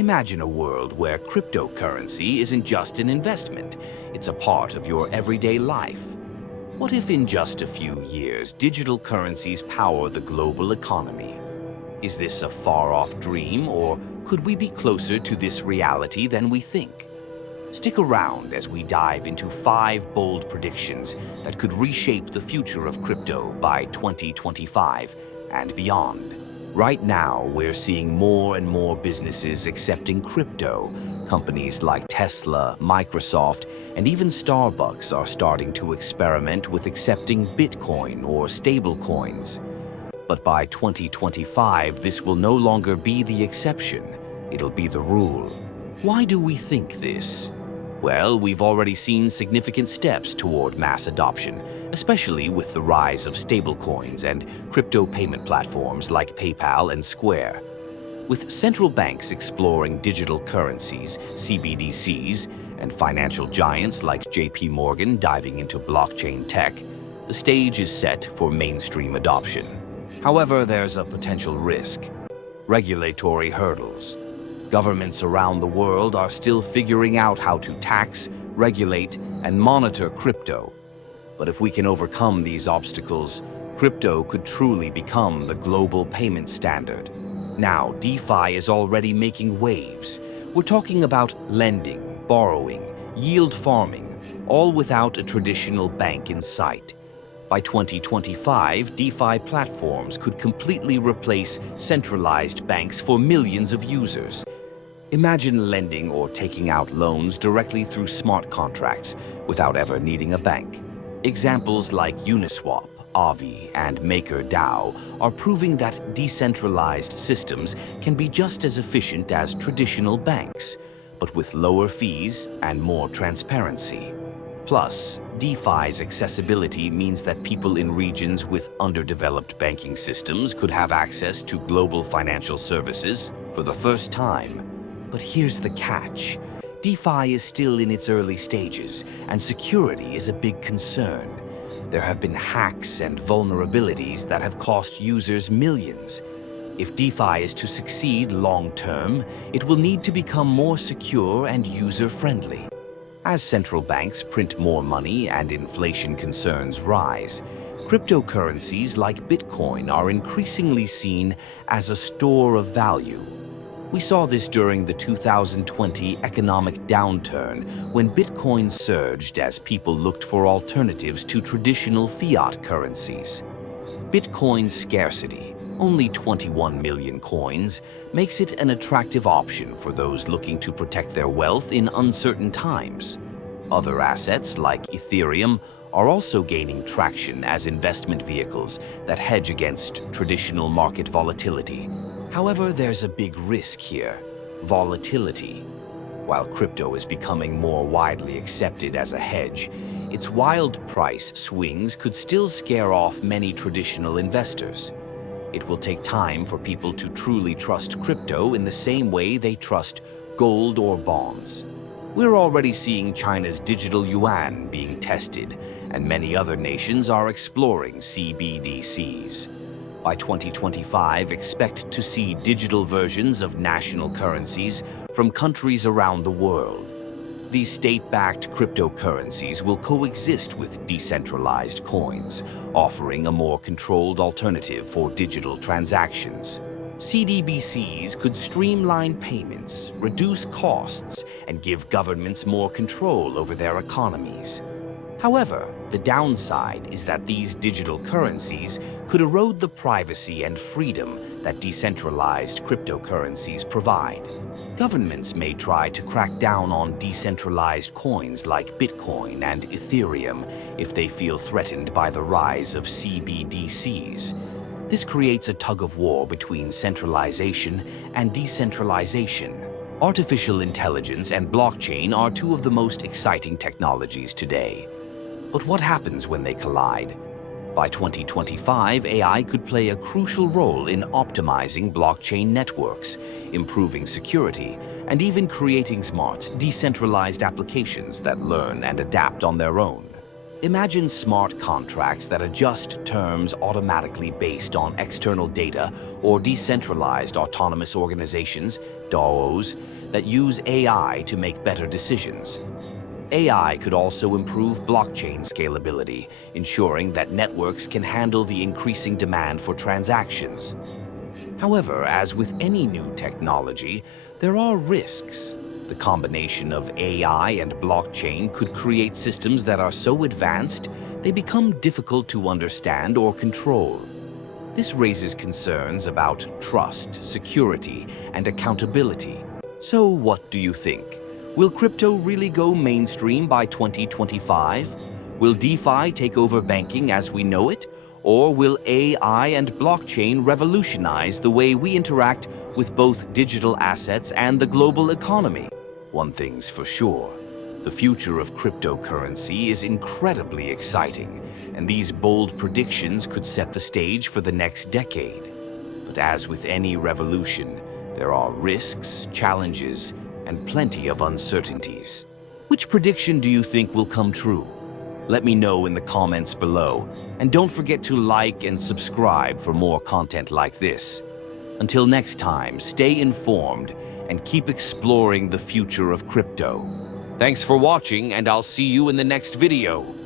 Imagine a world where cryptocurrency isn't just an investment, it's a part of your everyday life. What if in just a few years, digital currencies power the global economy? Is this a far-off dream, or could we be closer to this reality than we think? Stick around as we dive into 5 bold predictions that could reshape the future of crypto by 2025 and beyond. Right now, we're seeing more and more businesses accepting crypto. Companies like Tesla, Microsoft, and even Starbucks are starting to experiment with accepting Bitcoin or stablecoins. But by 2025, this will no longer be the exception. It'll be the rule. Why do we think this? Well, we've already seen significant steps toward mass adoption, especially with the rise of stablecoins and crypto payment platforms like PayPal and Square. With central banks exploring digital currencies, CBDCs, and financial giants like JP Morgan diving into blockchain tech, the stage is set for mainstream adoption. However, there's a potential risk: regulatory hurdles. Governments around the world are still figuring out how to tax, regulate, and monitor crypto. But if we can overcome these obstacles, crypto could truly become the global payment standard. Now, DeFi is already making waves. We're talking about lending, borrowing, yield farming, all without a traditional bank in sight. By 2025, DeFi platforms could completely replace centralized banks for millions of users. Imagine lending or taking out loans directly through smart contracts without ever needing a bank. Examples like Uniswap, Avi, and MakerDAO are proving that decentralized systems can be just as efficient as traditional banks, but with lower fees and more transparency. Plus, DeFi's accessibility means that people in regions with underdeveloped banking systems could have access to global financial services for the first time. But here's the catch. DeFi is still in its early stages, and security is a big concern. There have been hacks and vulnerabilities that have cost users millions. If DeFi is to succeed long-term, it will need to become more secure and user-friendly. As central banks print more money and inflation concerns rise, cryptocurrencies like Bitcoin are increasingly seen as a store of value. We saw this during the 2020 economic downturn when Bitcoin surged as people looked for alternatives to traditional fiat currencies. Bitcoin's scarcity, only 21 million coins, makes it an attractive option for those looking to protect their wealth in uncertain times. Other assets, like Ethereum, are also gaining traction as investment vehicles that hedge against traditional market volatility. However, there's a big risk here: volatility. While crypto is becoming more widely accepted as a hedge, its wild price swings could still scare off many traditional investors. It will take time for people to truly trust crypto in the same way they trust gold or bonds. We're already seeing China's digital yuan being tested, and many other nations are exploring CBDCs. By 2025, expect to see digital versions of national currencies from countries around the world. These state-backed cryptocurrencies will coexist with decentralized coins, offering a more controlled alternative for digital transactions. CBDCs could streamline payments, reduce costs, and give governments more control over their economies. However, the downside is that these digital currencies could erode the privacy and freedom that decentralized cryptocurrencies provide. Governments may try to crack down on decentralized coins like Bitcoin and Ethereum if they feel threatened by the rise of CBDCs. This creates a tug-of-war between centralization and decentralization. Artificial intelligence and blockchain are two of the most exciting technologies today. But what happens when they collide? By 2025, AI could play a crucial role in optimizing blockchain networks, improving security, and even creating smart, decentralized applications that learn and adapt on their own. Imagine smart contracts that adjust terms automatically based on external data or decentralized autonomous organizations, DAOs, that use AI to make better decisions. AI could also improve blockchain scalability, ensuring that networks can handle the increasing demand for transactions. However, as with any new technology, there are risks. The combination of AI and blockchain could create systems that are so advanced they become difficult to understand or control. This raises concerns about trust, security, and accountability. So what do you think? Will crypto really go mainstream by 2025? Will DeFi take over banking as we know it? Or will AI and blockchain revolutionize the way we interact with both digital assets and the global economy? One thing's for sure. The future of cryptocurrency is incredibly exciting, and these bold predictions could set the stage for the next decade. But as with any revolution, there are risks, challenges, and plenty of uncertainties. Which prediction do you think will come true? Let me know in the comments below, and don't forget to like and subscribe for more content like this. Until next time, stay informed and keep exploring the future of crypto. Thanks for watching, and I'll see you in the next video.